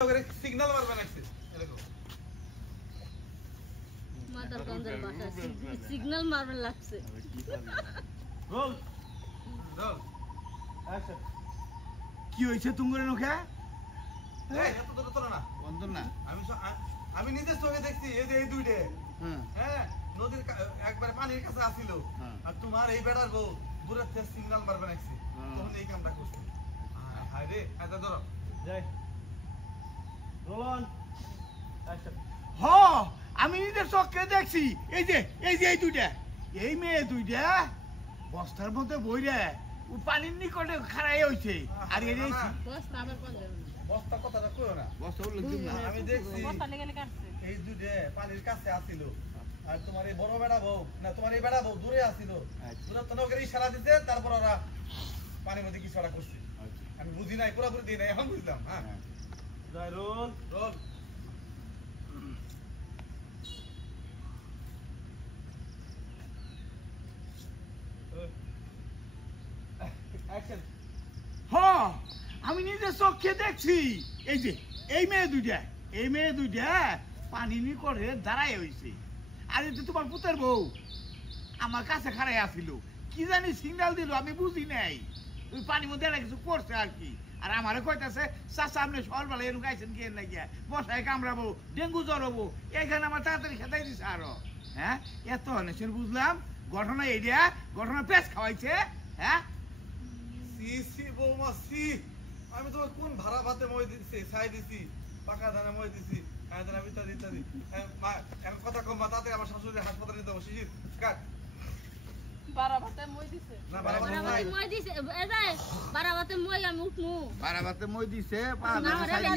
signal মারবে নাকি এরকম মাথার গন্ধের বাসা সিগন্যাল মারবে লাগছে রোল রোল অ্যাকশন কি হইছে তুমরে নখা এই এত দূর তো না বন্ধ না আমি নিজে চোখে দেখছি এই যে এই দুইটা হ্যাঁ নদীর একবার পানির কাছে আসিল আর তোমার এই বেড়ার বউ দূরে থেকে সিগন্যাল মারবে নাকি তখন এই কামটা করছে হায় রে আচ্ছা ধরো যাই রোল অ্যাকশন হ আমি নিজে চোখে দেখছি এই যে এই দুইটা এই মেয়ে দুইটা বস্তার মধ্যে বইরে ও পানির নিকটে খাড়াই হইছে আর এই বস্তা আবার কোন যাবে বস্তা কথাটা কইও না বস্তা হলো দিন না আমি দেখছি বস্তা লেগে কাটছে এই দুইটা পানির কাছে আসিল আর তোমার এই বড় বেড়া বউ না তোমার এই বেড়া বউ দূরে আসিল দূরে তো নগরে ইশারা দিতে তারপর ওরা পানির মধ্যে কিছু একটা করছে আমি বুঝি নাই পুরোপুরি দিই নাই এখন বুঝলাম হ্যাঁ জয় রোল রোল অ্যাকশন হ আমি নিজে চোখে দেখছি এই যে এই মেয়ে দুইটা পানি নিকটে দাঁড়াই হইছে আর এটা তোমার পুতের বউ আমার কাছে খাড়াই আসিল কি জানি সিগন্যাল দিল আমি বুঝি নাই ওই পানির মধ্যে একটা কিছু করছে আর কি আর আমারে কইতাছে চাচা আপনি সকালবেলা এরকম গাইছেন কি লাগিয়া বসায় কামড়াবো ডেঙ্গু জ্বর হবো এখানে আমার তাড়াতাড়ি খেতাই দিছে আরো হ্যাঁ এত অনেক বুঝলাম ঘটনা এইটা ঘটনা পেঁচ খাওয়াইছে হ্যাঁ সি সি বৌমা সি আমি তোমার কোন ভাড়া ভাতে মই দিছি ছাই দিছি পাকা ধানে মই দিছি কায়দানা ইত্যাদি ইত্যাদি মা এখন কথা কম তাতে আমার শাশুড়ি হাসপাতালে নিতে হবে শিশির কাট বারাবাতে মই দিছে না বারাবাতে মই দিছে এ যায় বারাবাতে মই আমি উঠমু বারাবাতে মই দিছে